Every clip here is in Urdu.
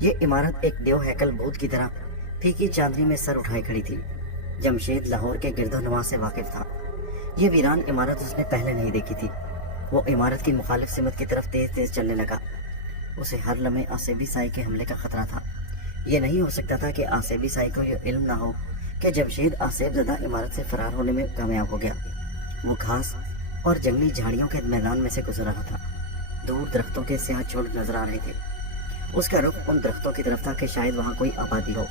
یہ عمارت ایک دیو ہیکل بت کی طرح پھیکی چاندنی میں سر اٹھائے کھڑی تھی۔ جمشید لاہور کے گرد و نواح سے واقف تھا۔ یہ ویران عمارت اس نے پہلے نہیں دیکھی تھی۔ وہ عمارت کی مخالف سمت کی طرف تیز تیز چلنے لگا۔ اسے ہر لمحے آسیبی سائی کے حملے کا خطرہ تھا۔ یہ نہیں ہو سکتا تھا کہ آسیبی سائی کو یہ علم نہ ہو کہ جمشید آسیب زدہ عمارت سے فرار ہونے میں کامیاب ہو گیا۔ وہ گھاس اور جنگلی جھاڑیوں کے میدان میں سے گزر رہا تھا۔ دور درختوں کے سیاہ چوڑ نظر آ رہے تھے۔ اس کا رخ ان درختوں کی طرف تھا کہ شاید وہاں کوئی آبادی ہو،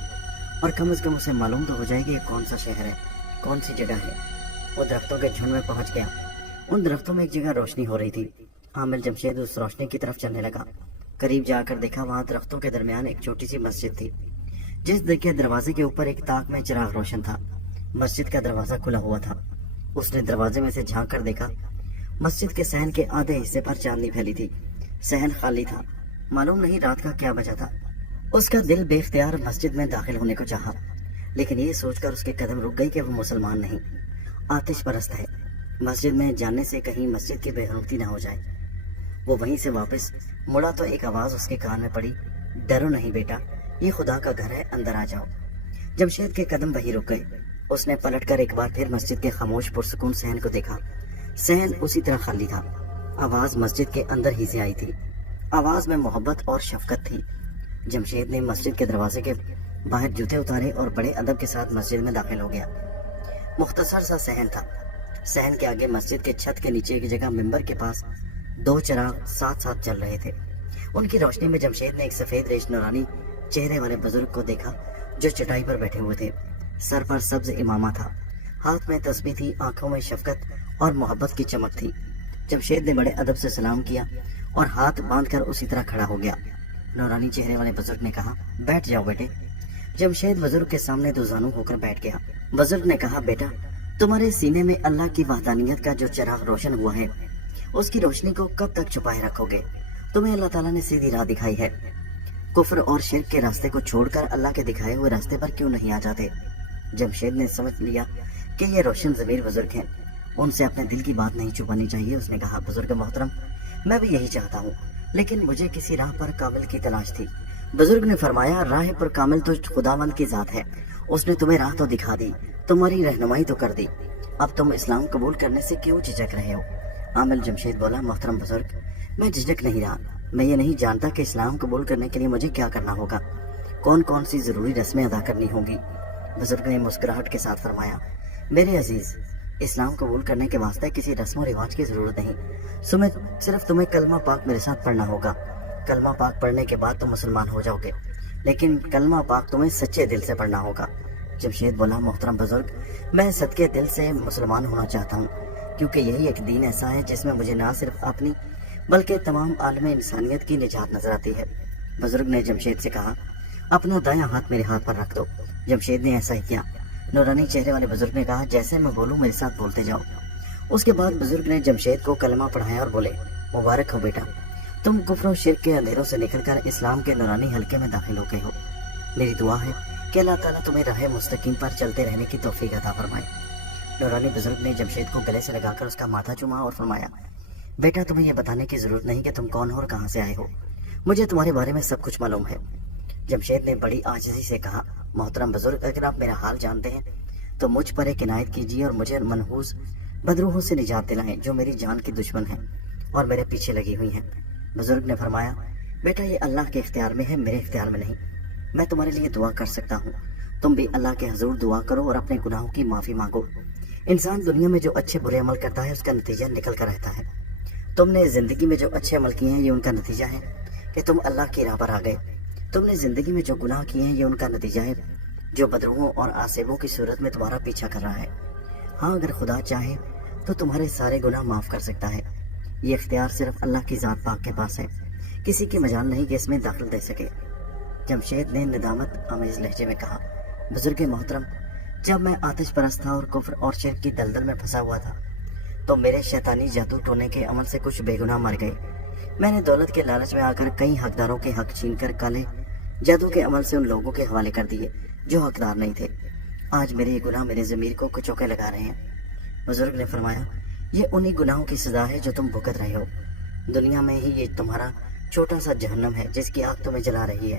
اور کم از کم اسے معلوم تو ہو جائے کہ یہ کون سا شہر ہے، کون سی جگہ ہے۔ وہ درختوں کے جھنڈ میں پہنچ گیا۔ ان درختوں میں ایک جگہ روشنی ہو رہی تھی۔ عامل جمشید اس روشنی کی طرف چلنے لگا۔ قریب جا کر دیکھا وہاں درختوں کے درمیان ایک چھوٹی سی مسجد تھی، جس کے دروازے کے اوپر ایک طاق میں چراغ روشن تھا۔ مسجد کا دروازہ کھلا ہوا تھا۔ اس نے دروازے میں سے جھانک کر دیکھا۔ مسجد کے صحن کے آدھے حصے پر چاندنی پھیلی تھی۔ صحن خالی تھا۔ معلوم نہیں رات کا کیا بجا تھا۔ اس کا دل بے اختیار مسجد میں داخل ہونے کو چاہا، لیکن یہ سوچ کر اس کے قدم رک گئی کہ وہ مسلمان نہیں، آتش پرست ہے۔ مسجد میں جانے سے کہیں مسجد کی بے حرمتی نہ ہو جائے۔ وہ وہیں سے واپس مڑا تو ایک آواز اس کے کان میں پڑی، ڈرو نہیں بیٹا، یہ خدا کا گھر ہے، اندر آ جاؤ۔ جمشید کے قدم وہیں رک گئے۔ اس نے پلٹ کر ایک بار پھر مسجد کے خاموش پرسکون صحن کو دیکھا۔ صحن اسی طرح خالی تھا۔ آواز مسجد کے اندر ہی سے آئی تھی۔ آواز میں محبت اور شفقت تھی۔ جمشید نے مسجد کے دروازے کے باہر جوتے اتارے اور بڑے ادب کے ساتھ مسجد میں داخل ہو گیا۔ مختصر سا صحن تھا۔ صحن کے آگے مسجد کے چھت کے نیچے ایک جگہ ممبر کے پاس دو چراغ ساتھ ساتھ چل رہے تھے۔ ان کی روشنی میں جمشید نے ایک سفید ریش نورانی چہرے والے بزرگ کو دیکھا جو چٹائی پر بیٹھے ہوئے تھے۔ سر پر سبز امامہ تھا، ہاتھ میں تسبیح تھی، آنکھوں میں شفقت اور محبت کی چمک تھی۔ جمشید نے بڑے ادب سے سلام کیا اور ہاتھ باندھ کر اسی طرح کھڑا ہو گیا۔ نورانی چہرے والے بزرگ نے کہا، بیٹھ جاؤ بیٹے۔ جمشید بزرگ کے سامنے دو زانو ہو کر بیٹھ گیا۔ بزرگ نے کہا، بیٹا تمہارے سینے میں اللہ کی وحدانیت کا جو چراغ روشن ہوا ہے، اس کی روشنی کو کب تک چھپائے رکھو گے؟ تمہیں اللہ تعالیٰ نے سیدھی راہ دکھائی ہے، کفر اور شرک کے راستے کو چھوڑ کر اللہ کے دکھائے ہوئے راستے پر کیوں نہیں آ جاتے؟ جمشید نے سمجھ لیا کہ یہ روشن ضمیر بزرگ ہیں، ان سے اپنے دل کی بات نہیں چھپانی چاہیے۔ اس نے کہا، بزرگ محترم میں بھی یہی چاہتا ہوں، لیکن مجھے کسی راہ پر کامل کی تلاش تھی۔ بزرگ نے فرمایا، راہ پر کامل تو خداوند کی ذات ہے، اس نے تمہیں راہ تو دکھا دی، تمہاری رہنمائی تو کر دی، اب تم اسلام قبول کرنے سے کیوں جھجک رہے ہو؟ عامل جمشید بولا، محترم بزرگ میں جھجک نہیں رہا، میں یہ نہیں جانتا کہ اسلام قبول کرنے کے لیے مجھے کیا کرنا ہوگا، کون سے ضروری رسمیں ادا کرنی ہوں گی۔ بزرگ نے مسکراہٹ کے ساتھ فرمایا، میرے عزیز اسلام قبول کرنے کے واسطے کسی رسم و رواج کی ضرورت نہیں، صرف تمہیں کلمہ پاک میرے ساتھ پڑھنا ہوگا۔ کلمہ پاک پڑھنے کے بعد تم مسلمان ہو جاؤ گے، لیکن کلمہ پاک تمہیں سچے دل سے پڑھنا ہوگا۔ جمشید بولا، محترم بزرگ میں صدقے دل سے مسلمان ہونا چاہتا ہوں، کیونکہ یہی ایک دین ایسا ہے جس میں مجھے نہ صرف اپنی بلکہ تمام عالم انسانیت کی نجات نظر آتی ہے۔ بزرگ نے جمشید سے کہا، اپنا دایاں ہاتھ میرے ہاتھ پر رکھ دو۔ جمشید نے ایسا ہی کیا۔ نورانی چہرے والے بزرگ نے کہا، جیسے میں بولوں میرے ساتھ بولتے جاؤ۔ اس کے بعد بزرگ نے جمشید کو کلمہ پڑھایا اور بولے، مبارک ہو بیٹا، تم کفر و شرک کے اندھیروں سے نکل کر اسلام کے نورانی حلقے میں داخل ہو گئے ہو۔ میری دعا ہے کہ اللہ تعالیٰ تمہیں راہ مستقیم پر چلتے رہنے کی توفیق عطا فرمائے۔ نورانی بزرگ نے جمشید کو گلے سے لگا کر اس کا ماتھا چوما اور فرمایا، بیٹا تمہیں یہ بتانے کی ضرورت نہیں کہ تم کون ہو اور کہاں سے آئے ہو، مجھے تمہارے بارے میں سب کچھ معلوم ہے۔ جمشید نے بڑی عاجزی سے کہا، محترم بزرگ اگر آپ میرا حال جانتے ہیں تو مجھ پر ایک عنایت کیجیے اور مجھے منحوس بدروحوں سے نجات دلائیں جو میری جان کی دشمن ہیں اور میرے پیچھے لگی ہوئی ہیں۔ بزرگ نے فرمایا، بیٹا یہ اللہ کے اختیار میں ہے، میرے اختیار میں نہیں۔ میں تمہارے لیے دعا کر سکتا ہوں، تم بھی اللہ کے حضور دعا کرو اور اپنے گناہوں کی معافی مانگو۔ انسان دنیا میں جو اچھے برے عمل کرتا ہے اس کا نتیجہ نکل کر رہتا ہے۔ تم نے زندگی میں جو اچھے عمل کیے ہیں یہ ان کا نتیجہ ہے کہ تم اللہ کی راہ پر آ گئے۔ تم نے زندگی میں جو گناہ کیے ہیں یہ ان کا نتیجہ ہے جو بدروحوں اور آسیبوں کی صورت میں تمہارا پیچھا کر رہا ہے۔ ہاں اگر خدا چاہے تو تمہارے سارے گناہ معاف کر سکتا ہے۔ یہ اختیار صرف اللہ کی ذات پاک کے پاس ہے، کسی کی مجال نہیں کہ اس میں دخل دے سکے۔ جمشید نے ندامت آمیز لہجے میں کہا، بزرگ محترم جب میں آتش پرست تھا اور کفر اور شرک کی دلدل میں پھنسا ہوا تھا تو میرے شیطانی جادو ٹونے کے عمل سے کچھ بے گناہ مر گئے۔ میں نے دولت کے لالچ میں آ کر کئی حقداروں کے حق چھین کر کالے جادو کے عمل سے ان لوگوں کے حوالے کر دیے جو حقدار نہیں تھے۔ آج میرے یہ گناہ میرے ضمیر کو کچوکے لگا رہے ہیں۔ بزرگ نے فرمایا، یہ انہی گناہوں کی سزا ہے جو تم بھگت رہے ہو۔ دنیا میں ہی یہ تمہارا چھوٹا سا جہنم ہے جس کی آگ تمہیں جلا رہی ہے۔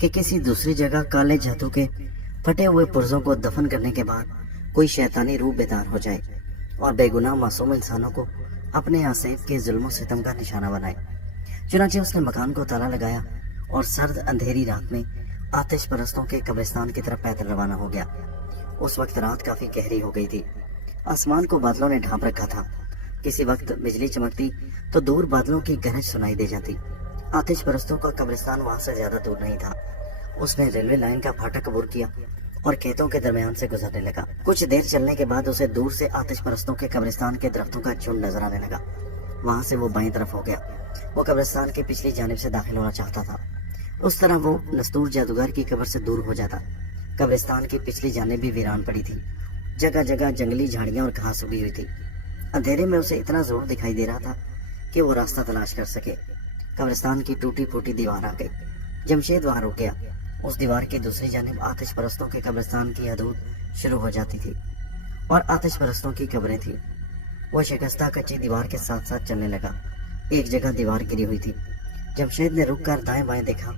کہ کسی دوسری جگہ کالے جادو کے پھٹے ہوئے پرزوں کو دفن کرنے کے بعد کوئی شیطانی روح بیدار ہو جائے اور بے گناہ معصوم انسانوں کو اپنے آصف کے ظلم و ستم کا نشانہ بنائے۔ چنانچہ اس نے مکان کو تالا لگایا اور سرد اندھیری رات میں آتش پرستوں کے قبرستان کی طرف پیدل روانہ ہو گیا۔ اس وقت رات کافی گہری ہو گئی تھی، آسمان کو بادلوں نے ڈھانپ رکھا تھا۔ کسی وقت بجلی چمکتی تو دور بادلوں کی گرج سنائی دے جاتی۔ آتش پرستوں کا قبرستان وہاں سے زیادہ دور نہیں تھا۔ اس نے ریلوے لائن کا پھاٹک عبور کیا اور کھیتوں کے درمیان سے گزرنے لگا۔ کچھ دیر چلنے کے بعد اسے دور سے آتش پرستوں کے قبرستان کے درختوں کا جھنڈ نظر آنے لگا۔ وہاں سے وہ بائیں طرف ہو گیا۔ وہ قبرستان کی پچھلی جانب سے داخل ہونا چاہتا تھا، اس طرح وہ نستور جادوگر کی قبر سے دور ہو جاتا۔ قبرستان کی پچھلی جانب بھی ویران پڑی تھی، جگہ جگہ جنگلی جھاڑیاں اور گھاس اگی ہوئی تھی۔ اندھیرے میں اسے اتنا زور دکھائی دے رہا تھا کہ وہ راستہ تلاش کر سکے۔ قبرستان کی ٹوٹی پھوٹی دیوار آ گئی۔ جمشید وہاں رک گیا۔ اس دیوار کی دوسری جانب آتش پرستوں کے قبرستان کی حدود شروع ہو جاتی تھی اور آتش پرستوں کی قبریں تھیں۔ وہ شکستہ کچی دیوار کے ساتھ ساتھ چلنے لگا۔ ایک جگہ دیوار گری ہوئی تھی۔ جمشید نے رک کر دائیں بائیں دیکھا۔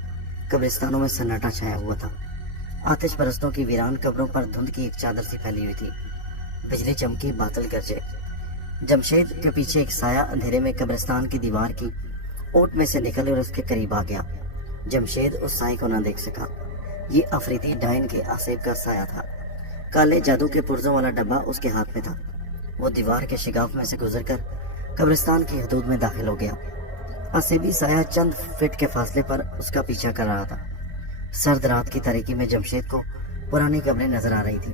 قبرستانوں میں سناٹا چھایا ہوا تھا۔ آتش پرستوں کی ویران قبروں پر دھند کی ایک چادر سی پھیلی ہوئی تھی۔ بجلی چمکی، بادل گرجے۔ جمشید کے پیچھے ایک سایہ اندھیرے میں قبرستان کی دیوار کی اوٹ میں سے نکل اور اس کے قریب آ گیا۔ جمشید اس سائے کو نہ دیکھ سکا۔ یہ افریدی ڈائن کے آصف کا سایہ تھا۔ کالے جادو کے پرزوں والا ڈبہ اس کے ہاتھ میں تھا۔ وہ دیوار کے شگاف میں سے گزر کر قبرستان کی حدود میں داخل ہو گیا۔ آصفی سایہ چند فٹ کے فاصلے پر اس کا پیچھا کر رہا تھا۔ سرد رات کی تاریکی میں جمشید کو پرانی قبریں نظر آ رہی تھی۔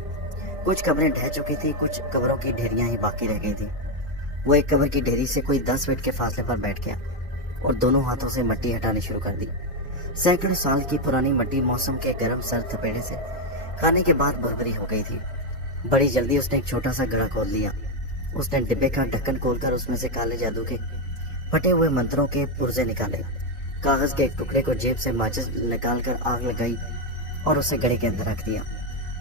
کچھ قبریں ڈھہ چکی تھی، کچھ قبروں کی ڈھیریاں ہی باقی رہ گئی تھی۔ وہ ایک قبر کی ڈھیری سے کوئی 10 فٹ کے فاصلے پر بیٹھ گیا اور دونوں ہاتھوں سے مٹی ہٹانی شروع کر دی۔ سینکڑوں سال کی پرانی مٹی موسم کے گرم سرد تپیڑے سے کھانے کے بعد بھربھری ہو گئی تھی۔ بڑی جلدی اس نے ایک چھوٹا سا گڑھا کھول لیا۔ اس نے ڈبے کا ڈھکن کھول کر اس میں سے کالے جادو کے پھٹے ہوئے منتروں کے پرزے نکالے۔ کاغذ کے ایک ٹکڑے کو جیب سے ماچس نکال کر آگ لگائی اور اسے گڑھے کے اندر رکھ دیا۔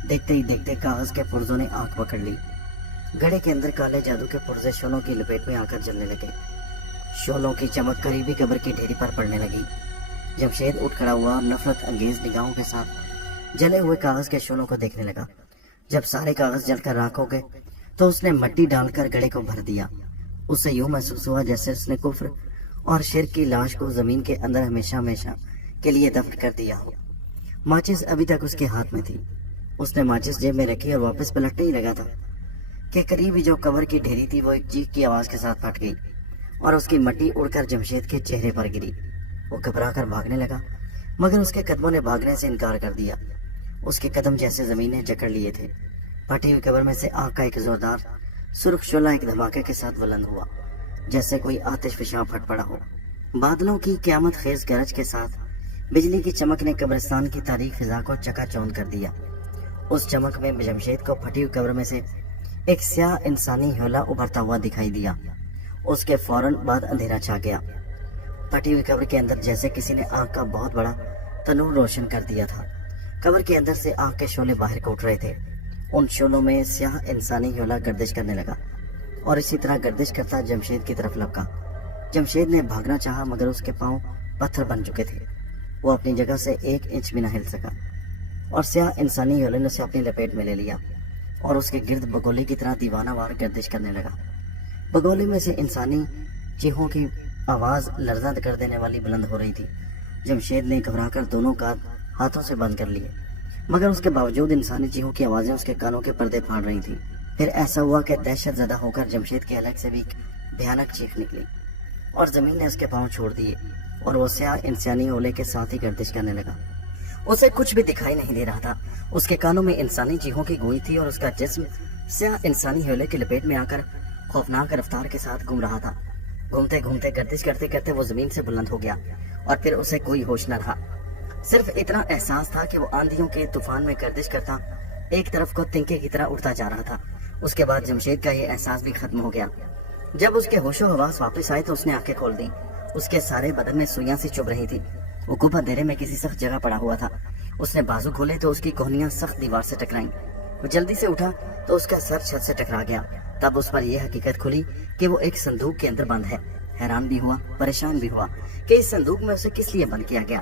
دیکھتے ہی دیکھتے کاغذ کے پرزوں نے آگ پکڑ لی۔ گڑھے کے اندر کالے جادو کے پرزے شولوں کی لپیٹ میں آ کر جلنے لگے۔ شولوں کی چمک قریبی قبر کی ڈھیری پر پڑنے لگی۔ جمشید اٹھ کھڑا ہوا اور نفرت انگیز نگاہوں کے ساتھ جلے ہوئے کاغذ کے شولوں کو دیکھنے لگا۔ جب سارے کاغذ جل کر راکھ ہو گئے تو اس نے مٹی ڈال کر گڑھے کو بھر دیا۔ اسے یوں محسوس ہوا جیسے اس نے کفر اور شرک کی لاش کو زمین کے اندر ہمیشہ ہمیشہ کے لیے دفن کر دیا ہو۔ ماچس ابھی تک اس کے ہاتھ میں تھی۔ اس نے ماچس جیب میں رکھی اور واپس پلٹنے ہی لگا تھا کہ قریب ہی جو قبر کی ڈھیری تھی وہ ایک چیخ کی آواز کے ساتھ پھٹ گئی اور اس کی مٹی اڑ کر جمشید کے چہرے پر گری۔ وہ گھبرا کر بھاگنے لگا مگر اس کے قدموں نے بھاگنے سے انکار کر دیا۔ اس کے قدم جیسے زمین نے جکڑ لیے تھے۔ پھٹی ہوئی قبر میں سے آگ کا ایک زوردار سرخ شعلہ ایک دھماکے کے ساتھ بلند ہوا جیسے کوئی آتش فشاں پھٹ پڑا ہو۔ بادلوں کی قیامت خیز گرج کے ساتھ بجلی کی چمک نے قبرستان کی تاریک فضا کو چکا چوند کر دیا۔ اس چمک میں جمشید کو پھٹی ہوئی قبر میں سے ایک سیاہ انسانی ہیولا ابھرتا ہوا دکھائی دیا۔ اس کے فوراً بعد اندھیرا چھا گیا۔ پھٹی ہوئی قبر کے اندر جیسے کسی نے آگ کا بہت بڑا تنور روشن کر دیا تھا۔ قبر کے اندر سے آگ کے شعلے باہر کو اٹھ رہے تھے۔ ان شعلوں میں سیاہ انسانی ہیولا گردش کرنے لگا اور اسی طرح گردش کرتا جمشید کی طرف لپکا۔ جمشید نے بھاگنا چاہا مگر اس کے پاؤں پتھر بن چکے تھے۔ وہ اپنی جگہ سے 1 انچ بھی نہ ہل سکا اور سیاہ انسانی ہیولے نے اسے اپنی لپیٹ میں لے لیا اور اس کے گرد بگولے کی طرح دیوانہ وار گردش کرنے لگا۔ بگولے میں سے انسانی چیخوں کی آواز لرزاں کر دینے والی بلند ہو رہی تھی۔ جمشید نے گھبرا کر دونوں کان ہاتھوں سے بند کر لیے مگر اس کے باوجود انسانی چیخوں کی آوازیں اس کے کانوں کے پردے پھاڑ رہی تھیں۔ پھر ایسا ہوا کہ دہشت زدہ ہو کر جمشید کے حلق سے بھی ایک بھیانک چیخ نکلی اور زمین نے اس کے پاؤں چھوڑ دیے اور وہ سیاہ انسانی ہولے کے ساتھ ہی گردش کرنے لگا۔ اسے کچھ بھی دکھائی نہیں دے رہا تھا۔ اس کے کانوں میں انسانی چیخوں کی گونج تھی اور اس کا جسم سیاہ انسانی ہولے کی لپیٹ میں آ کر خوفناک رفتار کے ساتھ گھوم رہا تھا۔ گھومتے گھومتے گردش کرتے کرتے وہ زمین سے بلند ہو گیا اور پھر اسے کوئی ہوش نہ رہا۔ صرف اتنا احساس تھا کہ وہ آندھیوں کے طوفان میں گردش کرتا ایک طرف کو تنکے کی طرح اڑتا جا رہا تھا۔ اس کے بعد جمشید کا یہ احساس بھی ختم ہو گیا۔ جب اس کے ہوش و حواس واپس آئے تو اس نے آنکھیں کھول دی۔ اس کے سارے بدن میں سوئیاں سی چبھ رہی تھی۔ وہ گھپ اندھیرے میں کسی سخت جگہ پڑا ہوا تھا۔ اس نے بازو کھولے تو اس کی کوہنیاں سخت دیوار سے ٹکرائیں۔ وہ جلدی سے اٹھا تو اس کا سر چھت سے ٹکرا گیا۔ تب اس پر یہ حقیقت کھلی کہ وہ ایک صندوق کے اندر بند ہے۔ حیران بھی ہوا، پریشان بھی ہوا کہ اس صندوق میں اسے کس لیے بند کیا گیا۔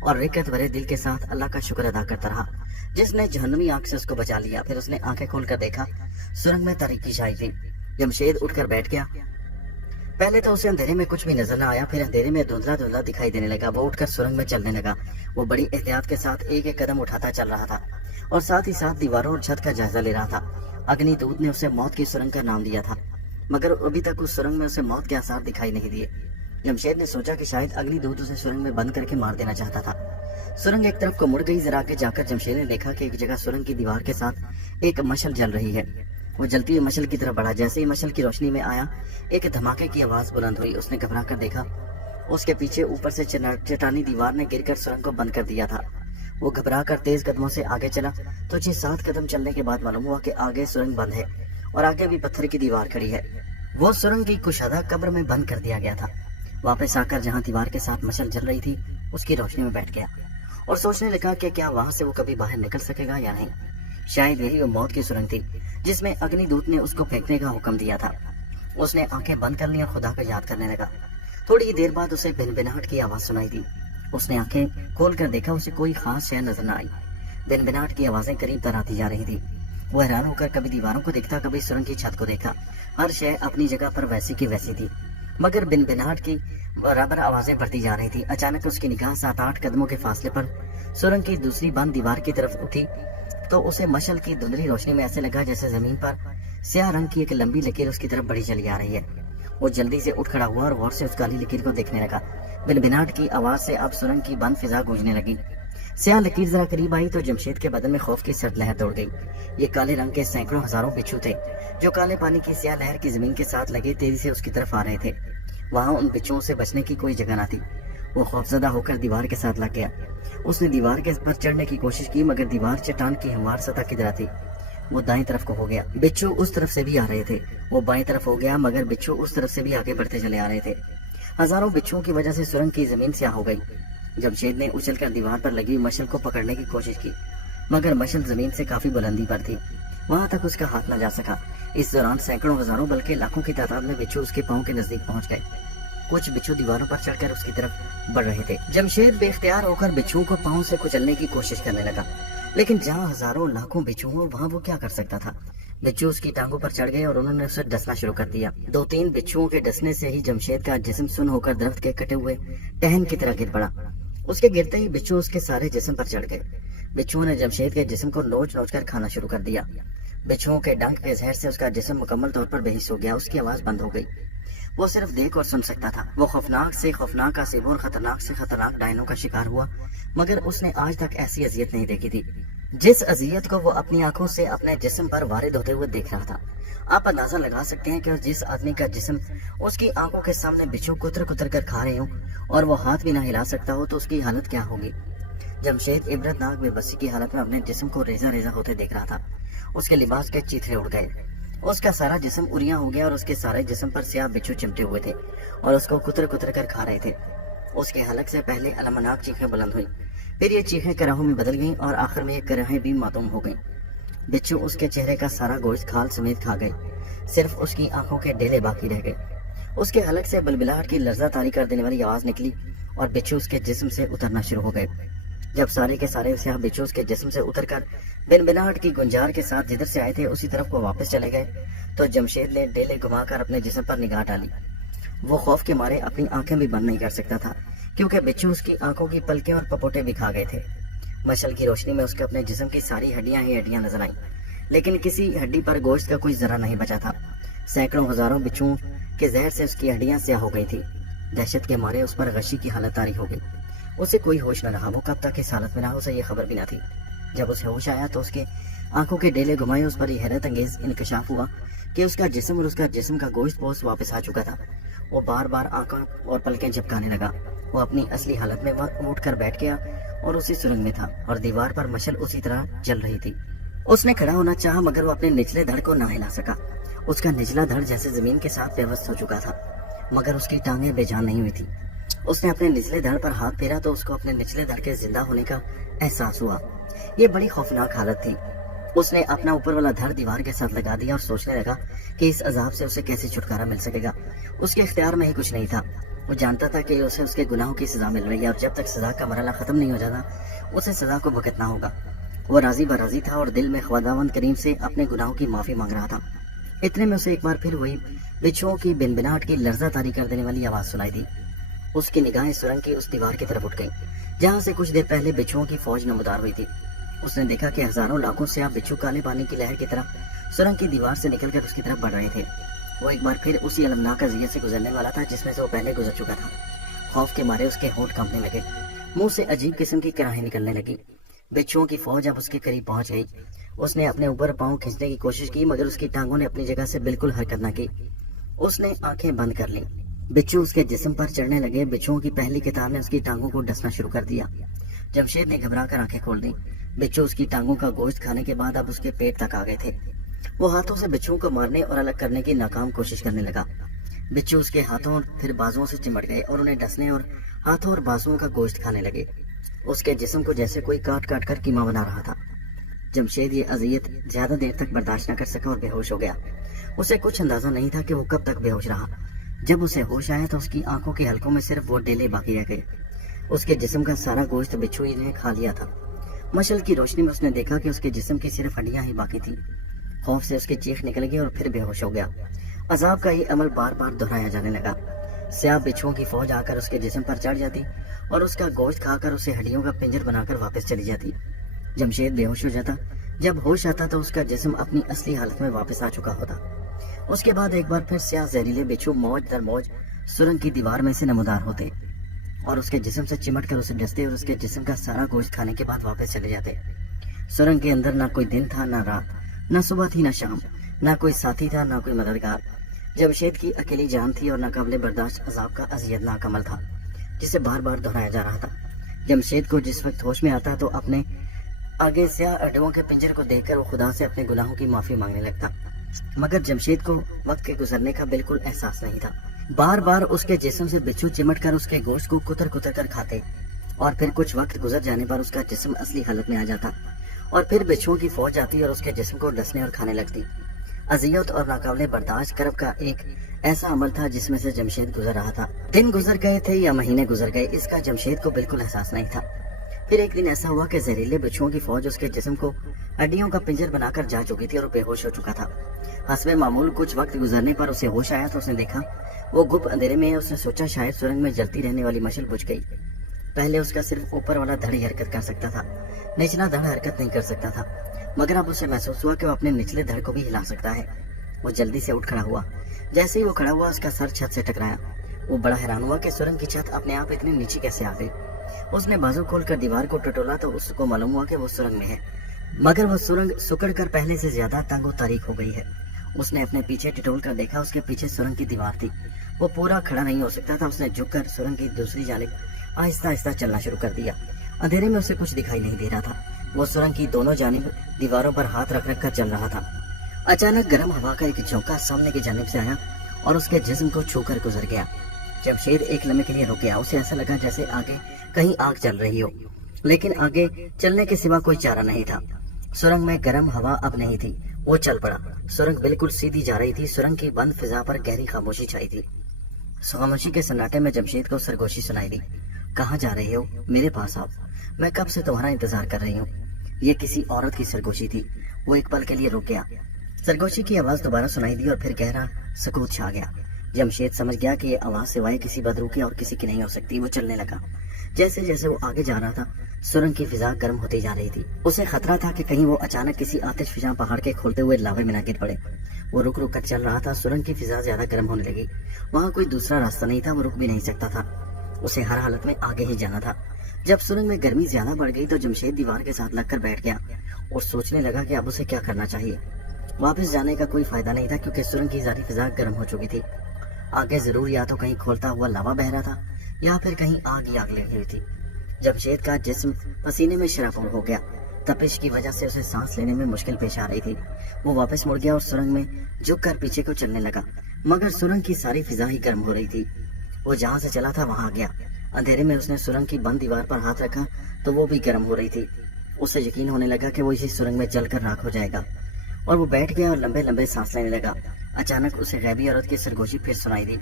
اور رکت بھرے دل کے ساتھ اللہ کا شکر ادا کرتا رہا جس نے جہنمی آنکھ سے اس کو بچا لیا۔ پھر اس نے آنکھیں کھول کر دیکھا، سرنگ میں تاریکی چھائی تھی۔ جمشید اٹھ کر بیٹھ گیا۔ پہلے تو اسے اندھیرے میں کچھ بھی نظر نہ آیا، پھر اندھیرے میں دھندلا دھندلا دکھائی دینے لگا۔ وہ اٹھ کر سرنگ میں چلنے لگا۔ وہ بڑی احتیاط کے ساتھ ایک ایک قدم اٹھاتا چل رہا تھا اور ساتھ ہی ساتھ دیواروں اور چھت کا جائزہ لے رہا تھا۔ اگنی دودھ نے اسے موت کی سرنگ کا نام دیا تھا، مگر ابھی تک اس سرنگ میں اسے موت کے آثار دکھائی نہیں دیے۔ جمشید نے سوچا کہ شاید اگنی دودھ اسے سرنگ میں بند کر کے مار دینا چاہتا تھا۔ سرنگ ایک طرف کو مڑ گئی۔ ذرا آگے جا کر جمشید نے دیکھا کہ ایک جگہ سرنگ کی دیوار کے ساتھ ایک مشل جل رہی ہے۔ وہ جلتی ہوئی مشل کی طرف بڑھا۔ جیسے ہی مشل کی روشنی میں آیا، ایک دھماکے کی آواز بلند ہوئی۔ اس نے گھبرا کر دیکھا، اس کے پیچھے اوپر سے چٹانی دیوار نے گر کر سرنگ کو بند کر دیا تھا۔ وہ گھبرا کر تیز قدموں سے آگے چلا تو 6-7 قدم چلنے کے بعد معلوم ہوا کہ آگے سرنگ بند ہے اور آگے بھی پتھر کی دیوار کھڑی ہے۔ وہ سرنگ کی کشادہ قبر میں بند کر دیا گیا تھا۔ واپس آ کر جہاں دیوار کے ساتھ مشل جل رہی تھی، اس کی روشنی میں بیٹھ گیا اور سوچنے لگا کہ کیا وہاں سے وہ کبھی باہر نکل سکے گا یا نہیں۔ شاید یہی وہ موت کی سرنگ تھی جس میں اگنی دودھ نے اس کو پھینکنے کا حکم دیا تھا۔ اس نے آنکھیں بند کر لی اور خدا کو یاد کرنے لگا۔ تھوڑی ہی دیر بعد اسے بنبناہٹ کی آواز سنائی دی۔ اس نے آنکھیں کھول کر دیکھا، اسے کوئی خاص شے نظر نہ آئی۔ بنبناہٹ کی آوازیں قریب تر آتی جا رہی تھی۔ وہ حیران ہو کر کبھی دیواروں کو دیکھتا، کبھی سرنگ کی چھت کو دیکھا۔ ہر شے اپنی جگہ پر ویسی کی ویسی تھی، مگر بنبناہٹ کی برابر آوازیں بڑھتی جا رہی تھی۔ اچانک اس کی نگاہ 7-8 قدموں کے فاصلے پر سرنگ کی دوسری بند دیوار کی طرف اٹھی تو اسے مشل کی دھندلی روشنی میں ایسے لگا جیسے زمین پر سیاہ رنگ کی ایک لمبی لکیر اس کی طرف بڑی چلی آ رہی ہے۔ وہ جلدی سے اٹھ کھڑا ہوا اور غور سے اس کالی لکیر کو دیکھنے لگا۔ بنبناہٹ کی آواز سے اب سرنگ کی بند فضا گونجنے لگی۔ سیاہ لکیر ذرا قریب آئی تو جمشید کے بدن میں خوف کی سرد لہر دوڑ گئی۔ یہ کالے رنگ کے سینکڑوں ہزاروں بچھو تھے جو کالے پانی کی سیاہ لہر کی زمین کے ساتھ لگے تیزی سے اس کی طرف آ رہے تھے۔ وہاں ان بچھوؤں سے بچنے کی کوئی جگہ نہ تھی۔ وہ خوفزدہ ہو کر دیوار کے ساتھ لگ گیا۔ اس نے دیوار کے پر چڑھنے کی کوشش کی، مگر دیوار چٹان کی ہموار سطح کی طرح تھی۔ وہ دائیں طرف کو ہو گیا، بچھو اس طرف سے بھی آ رہے تھے۔ وہ بائیں طرف ہو گیا، مگر بچھو اس طرف سے بھی آگے بڑھتے چلے آ رہے تھے۔ ہزاروں بچھوؤں کی وجہ سے سرنگ کی زمین سیاہ ہو گئی۔ جمشید نے اچھل کر دیوار پر لگی مشل کو پکڑنے کی کوشش کی، مگر مشل زمین سے کافی بلندی پر تھی، وہاں تک اس کا ہاتھ نہ جا سکا۔ اس دوران سینکڑوں ہزاروں بلکہ لاکھوں کی تعداد میں بچھو اس کے پاؤں کے نزدیک پہنچ گئے۔ کچھ بچھو دیواروں پر چڑھ کر اس کی طرف بڑھ رہے تھے۔ جمشید بے اختیار ہو کر بچھوؤں کو پاؤں سے کچلنے کی کوشش کرنے لگا، لیکن جہاں ہزاروں لاکھوں بچھو ہوں وہاں وہ کیا کر سکتا تھا۔ بچھو اس کی ٹانگوں پر چڑھ گئے اور انہوں نے اسے ڈسنا شروع کر دیا۔ 2-3 بچھوؤں کے ڈسنے سے ہی جمشید کا جسم سن ہو کر درخت کے کٹے ہوئے ٹہن کی طرح گر پڑا۔ اس کے گرتے ہی بچھو اس کے سارے جسم پر چڑھ گئے۔ بچھوؤں نے جمشید کے جسم کو نوچ نوچ کر کھانا شروع کر دیا۔ بچھوؤں کے ڈنک کے زہر سے اس کا جسم مکمل طور پر بے حس ہو گیا۔ اس کی آواز بند ہو گئی۔ وہ صرف دیکھ اور سن سکتا تھا۔ وہ خوفناک سے خوفناک آسیبوں اور خطرناک سے خطرناک ڈائنوں کا شکار ہوا، مگر اس نے آج تک ایسی اذیت نہیں دیکھی تھی جس اذیت کو وہ اپنی آنکھوں سے اپنے جسم پر وارد ہوتے ہوئے دیکھ رہا تھا۔ آپ اندازہ لگا سکتے ہیں کہ جس آدمی کا جسم اس کی آنکھوں کے سامنے بچھو کتر کتر کر کھا رہے ہوں اور وہ ہاتھ بھی نہ ہلا سکتا ہو تو اس کی حالت کیا ہوگی۔ جمشید عبرتناک بے بسی کی حالت میں اپنے جسم کو ریزہ ریزہ ہوتے دیکھ رہا تھا۔ اس کے لباس کے چیتھڑے اڑ گئے، اس کا سارا جسم اریاں ہو گیا اور اس کے سارے جسم پر سیاہ بچھو چمٹے ہوئے تھے اور اس کو کتر کتر کر کھا رہے تھے۔ اس کے حلق سے پہلے المناک چیخیں بلند ہوئیں، پھر یہ چیخیں کراہوں میں بدل گئیں اور آخر میں یہ کراہیں بھی معدوم ہو گئیں۔ بچھو اس کے چہرے کا سارا گوشت کھال سمیت کھا گئے، صرف اس کی آنکھوں کے ڈیلے باقی رہ گئے۔ اس کے حلق سے بلبلاہٹ کی لرزہ طاری کر دینے والی آواز نکلی اور بچھو اس کے جسم سے اترنا شروع ہو گئے۔ جب سارے کے سارے سیاہ بچھو اس کے جسم سے اتر کر بنبناہٹ کی گنجار کے ساتھ جدھر سے آئے تھے اسی طرف کو واپس چلے گئے تو جمشید نے ڈیلے گھما کر اپنے جسم پر نگاہ ڈالی۔ وہ خوف کے مارے اپنی آنکھیں بھی بند نہیں کر سکتا تھا، کیونکہ بچھو اس کی آنکھوں کی پلکیں اور پپوٹے بھی کھا گئے تھے۔ مشل کی روشنی میں اس کے اپنے جسم کی ساری ہڈیاں ہی ہڈیاں نظر آئیں، لیکن کسی ہڈی پر گوشت کا کوئی ذرہ نہیں بچا تھا۔ سینکڑوں ہزاروں بچھوؤں کے زہر سے اس کی ہڈیاں سیاہ ہو گئی تھی۔ دہشت کے مارے اس پر غشی کی حالت طاری ہو گئی، اسے کوئی ہوش نہ رہا۔ وہ کب تک اس حالت میں رہا اسے یہ خبر بھی نہ تھی۔ جب اسے ہوش آیا تو اس کے آنکھوں کے ڈیلے گھمائے اس پر یہ حیرت انگیز انکشاف ہوا کہ اس کا جسم اور اس کا جسم کا گوشت پوست واپس آ چکا تھا۔ وہ بار بار آنکھوں اور پلکیں جھپکانے لگا۔ وہ اپنی اصلی حالت میں اٹھ کر بیٹھ گیا اور اسی سرنگ میں تھا اور دیوار پر مشل اسی طرح جل رہی تھی۔ اس نے کھڑا ہونا چاہا مگر وہ اپنے نچلے دھڑ کو نہ ہلا سکا۔ اس کا نچلا دھڑ جیسے زمین کے ساتھ پیوست ہو چکا تھا، مگر اس کی ٹانگیں بے جان نہیں ہوئی تھی۔ اس نے اپنے نچلے دھڑ پر ہاتھ پھیرا تو اس کو اپنے نچلے دھڑ کے زندہ ہونے کا احساس ہوا۔ یہ بڑی خوفناک حالت تھی۔ اس نے اپنا اوپر والا دھڑ دیوار کے ساتھ لگا دیا اور سوچنے لگا کہ اس عذاب سے اسے کیسے چھٹکارا مل سکے گا۔ اس کے اختیار میں ہی کچھ نہیں تھا۔ وہ جانتا تھا کہ اسے اس کے گناہوں کی سزا مل رہی ہے اور جب تک سزا کا مرحلہ ختم نہیں ہو جاتا اسے سزا کو بھگتنا ہوگا۔ وہ راضی براضی تھا اور دل میں خداوند کریم سے اپنے گناہوں کی معافی مانگ رہا تھا۔ اتنے میں اسے ایک بار پھر وہی بچھوؤں کی بنبناہٹ کی لرزہ طاری کر دینے والی آواز سنائی دی۔ اس کی نگاہیں سرنگ کی اس دیوار کی طرف اٹھ گئیں جہاں سے کچھ دیر پہلے بچھوؤں کی فوج نمودار ہوئی تھی۔ اس نے دیکھا کہ ہزاروں لاکھوں سیاہ بچھو کالے پانی کی لہر کی طرح سرنگ کی دیوار سے نکل کر اس کی طرف بڑھ رہے تھے۔ وہ ایک بار پھر اسی المناک اذیت سے گزرنے والا تھا جس میں سے وہ پہلے گزر چکا تھا۔ خوف کے مارے اس کے ہونٹ کانپنے لگے، منہ سے عجیب قسم کی کراہیں نکلنے لگی۔ بچھوؤں کی فوج اب اس کے قریب پہنچ گئی۔ اس نے اپنے اوپر پاؤں کھینچنے کی کوشش کی مگر اس کی ٹانگوں نے اپنی جگہ سے بالکل حرکت نہ کی۔ اس نے آنکھیں بند کر لیں۔ بچھو اس کے جسم پر چڑھنے لگے۔ بچھوؤں کی پہلی قطار نے اس کی ٹانگوں کو ڈسنا شروع کر دیا۔ جمشید نے گھبرا کر آنکھیں کھول دیں۔ بچھو اس کی ٹانگوں کا گوشت کھانے کے بعد اب اس کے پیٹ تک آ گئے تھے۔ وہ ہاتھوں سے بچھوؤں کو مارنے اور الگ کرنے کی ناکام کوشش کرنے لگا۔ بچھو اس کے ہاتھوں اور پھر بازوؤں سے چمٹ گئے اور انہیں ڈسنے اور ہاتھوں اور بازوؤں کا گوشت کھانے لگے۔ اس کے جسم کو جیسے کوئی کاٹ کاٹ کر قیمہ بنا رہا تھا۔ جمشید یہ اذیت زیادہ دیر تک برداشت نہ کر سکا اور بے ہوش ہو گیا۔ اسے کچھ اندازہ نہیں تھا کہ وہ کب تک بے ہوش رہا۔ جب اسے ہوش آیا تو اس کی آنکھوں کے حلقوں میں صرف وہ ڈیلے باقی رہ گئے۔ اس کے جسم کا سارا گوشت بچھو نے کھا لیا تھا۔ مشعل کی روشنی میں اس نے دیکھا کہ اس کے جسم کی صرف ہڈیاں ہی باقی تھیں۔ خوف سے اس کی چیخ نکل گئی اور پھر بے ہوش ہو گیا۔ عذاب کا یہ عمل بار بار دہرایا جانے لگا۔ سیاہ بچھوؤں کی فوج آ کر اس کے جسم پر چڑھ جاتی اور اس کا گوشت کھا کر اسے ہڈیوں کا پنجر بنا کر واپس چلی جاتی۔ جمشید بے ہوش ہو جاتا۔ جب ہوش آتا تو اس کا جسم اپنی اصلی حالت میں واپس آ چکا ہوتا۔ اس کے بعد ایک بار پھر سیاہ زہریلے بچھو موج در موج سرنگ کی دیوار میں سے نمودار ہوتے اور اس کے جسم سے چمٹ کر اسے ڈستے اور اس کے جسم کا سارا گوشت کھانے کے بعد واپس چلے جاتے۔ سرنگ کے اندر نہ کوئی دن تھا نہ رات، نہ صبح تھی نہ شام، نہ کوئی ساتھی تھا نہ کوئی مددگار۔ جمشید کی اکیلی جان تھی اور ناقابل برداشت عذاب کا اذیتناک عمل تھا جسے بار بار دہرایا جا رہا تھا۔ جمشید کو جس وقت ہوش میں آتا تو اپنے آگے سیاہ اڈوں کے پنجر کو دیکھ کر وہ خدا سے اپنے گناہوں کی معافی مانگنے لگتا، مگر جمشید کو وقت کے گزرنے کا بالکل احساس نہیں تھا۔ بار بار اس کے جسم سے بچھو چمٹ کر اس کے گوشت کو کتر کتر کر کھاتے اور پھر کچھ وقت گزر جانے پر اس کا جسم اصلی حالت میں آ جاتا اور پھر بچھوؤں کی فوج آتی اور اس کے جسم کو ڈسنے اور کھانے لگتی۔ اذیت اور ناقابل برداشت کرب کا ایک ایسا عمل تھا جس میں سے جمشید گزر رہا تھا۔ دن گزر گئے تھے یا مہینے گزر گئے اس کا جمشید کو بالکل احساس نہیں تھا۔ پھر ایک دن ایسا ہوا کہ زہریلے بچھوؤں کی فوج اس کے جسم کو ہڈیوں کا پنجر بنا کر جا چکی تھی اور بے ہوش ہو چکا تھا۔ حسب معمول کچھ وقت گزرنے پر اسے ہوش آیا تو اس نے دیکھا وہ گپ اندھیرے میں ہے۔ اس نے سوچا شاید سرنگ میں جلتی رہنے والی مشعل بجھ گئی۔ پہلے اس کا صرف اوپر والا دھڑ ہی حرکت کر سکتا تھا، نچلا دھڑ حرکت نہیں کر سکتا تھا، مگر اب اسے محسوس ہوا کہ وہ اپنے نچلے دھڑ کو بھی ہلا سکتا ہے۔ وہ جلدی سے اٹھ کھڑا ہوا۔ جیسے ہی وہ کھڑا ہوا اس کا سر چھت سے ٹکرایا۔ وہ بڑا حیران ہوا کہ سرنگ کی چھت اپنے آپ اتنی نیچے کیسے آ گئی۔ اس نے بازو کھول کر دیوار کو ٹٹولا تو اس کو معلوم ہوا کہ وہ سرنگ میں ہے، مگر وہ سرنگ سکڑ کر پہلے سے زیادہ تنگ و تاریک ہو گئی ہے۔ اس نے اپنے پیچھے ٹٹول کر دیکھا، اس کے پیچھے سرنگ کی دیوار تھی۔ وہ پورا کھڑا نہیں ہو سکتا تھا۔ اس نے جھک کر سرنگ کی دوسری جانب آہستہ آہستہ چلنا شروع کر دیا۔ اندھیرے میں اسے کچھ دکھائی نہیں دے رہا تھا۔ وہ سرنگ کی دونوں جانب دیواروں پر ہاتھ رکھ رکھ کر چل رہا تھا۔ اچانک گرم ہوا کا ایک جھونکا سامنے کی جانب سے آیا اور اس کے جسم کو چھو کر گزر گیا۔ جمشید ایک لمحے کے لیے رک گیا۔ اسے ایسا لگا جیسے آگے کہیں آگ چل رہی ہو، لیکن آگے چلنے کے سوا کوئی چارہ نہیں تھا۔ سرنگ میں گرم ہوا اب نہیں تھی۔ وہ چل پڑا۔ سرنگ بالکل سیدھی جا رہی تھی۔ سرنگ کی بند فضا پر گہری خاموشی چھائی تھی۔ خاموشی کے سناٹے میں جمشید کو سرگوشی سنائی دی۔ کہاں جا رہے ہو؟ میرے پاس آؤ، میں کب سے تمہارا انتظار کر رہی ہوں۔ یہ کسی عورت کی سرگوشی تھی۔ وہ ایک پل کے لیے رک گیا۔ سرگوشی کی آواز دوبارہ سنائی دی اور پھر گہرا سکوت چھا گیا۔ جمشید سمجھ گیا کہ یہ آواز سوائے کسی بدرو کی اور کسی کی نہیں ہو سکتی۔ وہ چلنے لگا۔ جیسے جیسے وہ آگے جا رہا تھا سرنگ کی فضا گرم ہوتی جا رہی تھی۔ اسے خطرہ تھا کہ کہیں وہ اچانک کسی آتش فشاں پہاڑ کے کھولتے ہوئے لاوے میں نہ گر پڑے۔ وہ رک رک کر چل رہا تھا۔ سرنگ کی فضا زیادہ گرم ہونے لگی۔ وہاں کوئی دوسرا راستہ نہیں تھا۔ وہ رک بھی نہیں سکتا تھا۔ اسے ہر حالت میں آگے ہی جانا تھا۔ جب سرنگ میں گرمی زیادہ بڑھ گئی تو جمشید دیوار کے ساتھ لگ کر بیٹھ گیا اور سوچنے لگا کہ اب اسے کیا کرنا چاہیے۔ واپس جانے کا کوئی فائدہ نہیں تھا کیونکہ سرنگ کی ذاتی فضا گرم ہو چکی تھی۔ آگے ضرور یا تو کہیں کھولتا ہوا لاوا بہ رہا تھا یا پھر کہیں آگ ہی آگ لگی ہوئی تھی۔ جمشید کا جسم پسینے میں شرابور ہو گیا۔ تپش کی وجہ سے اسے سانس لینے میں مشکل پیش آ رہی تھی۔ وہ واپس مڑ گیا اور سرنگ میں جھک کر پیچھے کو چلنے لگا، مگر سرنگ کی ساری فضا ہی گرم ہو رہی تھی۔ وہ جہاں سے چلا تھا وہاں گیا۔ اندھیرے میں اس نے سرنگ کی بند دیوار پر ہاتھ رکھا تو وہ بھی گرم ہو رہی تھی۔ اسے یقین ہونے لگا کہ وہ اسی سرنگ میں جل کر راکھ ہو جائے گا اور وہ بیٹھ گیا اور لمبے لمبے سانس لینے لگا۔ اچانک اسے غیبی عورت کی سرگوشی پھر سنائی دی۔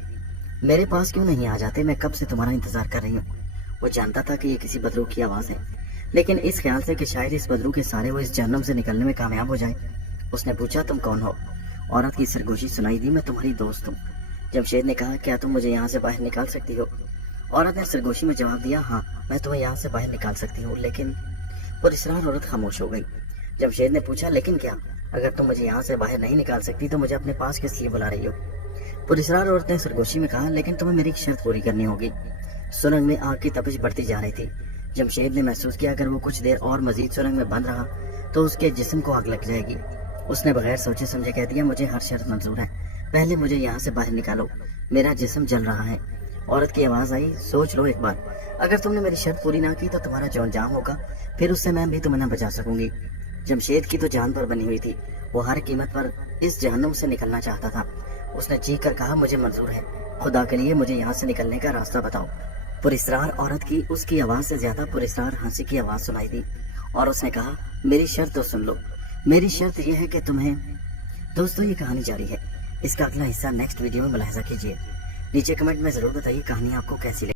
میرے پاس کیوں نہیں آ جاتے؟ میں کب سے تمہارا انتظار کر رہی ہوں۔ وہ جانتا تھا کہ یہ کسی بدرو کی آواز ہے، لیکن اس خیال سے کہ شاید اس بدرو کے سارے وہ اس جہنم سے نکلنے میں کامیاب ہو جائے، اس نے پوچھا تم کون ہو؟ عورت کی سرگوشی سنائی دی، میں تمہاری دوست ہوں۔ جمشید نے کہا کیا تم مجھے یہاں سے باہر نکال سکتی ہو؟ عورت نے سرگوشی میں جواب دیا ہاں میں تمہیں یہاں سے باہر نکال سکتی ہوں، لیکن پر اسرار عورت خاموش ہو گئی۔ جمشید نے پوچھا لیکن کیا؟ اگر تم مجھے یہاں سے باہر نہیں نکال سکتی تو مجھے اپنے پاس کس لیے بلا رہی ہو؟ پر اسرار عورت نے سرگوشی میں کہا لیکن تمہیں میری شرط پوری کرنی ہوگی۔ سرنگ میں آگ کی تپش بڑھتی جا رہی تھی۔ جمشید نے محسوس کیا اگر وہ کچھ دیر اور مزید سرنگ میں بند رہا تو اس کے جسم کو آگ لگ جائے گی۔ اس نے بغیر سوچے سمجھے کہہ دیا مجھے ہر شرط منظور ہے، پہلے مجھے یہاں سے باہر نکالو، میرا جسم جل رہا ہے۔ عورت کی آواز آئی سوچ لو ایک بار، اگر تم نے میری شرط پوری نہ کی تو تمہارا جان جام ہوگا، پھر اس سے میں بھی تمہیں نہ بچا سکوں گی۔ جمشید کی تو جان پر بنی ہوئی تھی، وہ ہر قیمت پر اس جہنم سے نکلنا چاہتا تھا۔ اس نے چیخ کر کہا مجھے منظور ہے، خدا کے لیے مجھے یہاں سے نکلنے کا راستہ بتاؤ۔ پراسرار عورت کی اس کی آواز سے زیادہ پراسرار ہنسی کی آواز سنائی دی اور اس نے کہا میری شرط تو سن لو، میری شرط یہ ہے کہ تمہیں… دوستو یہ کہانی جاری ہے، اس کا اگلا حصہ نیکسٹ ویڈیو میں ملاحظہ کیجیے۔ نیچے کمنٹ میں ضرور بتائیے کہانی آپ کو کیسی لگی۔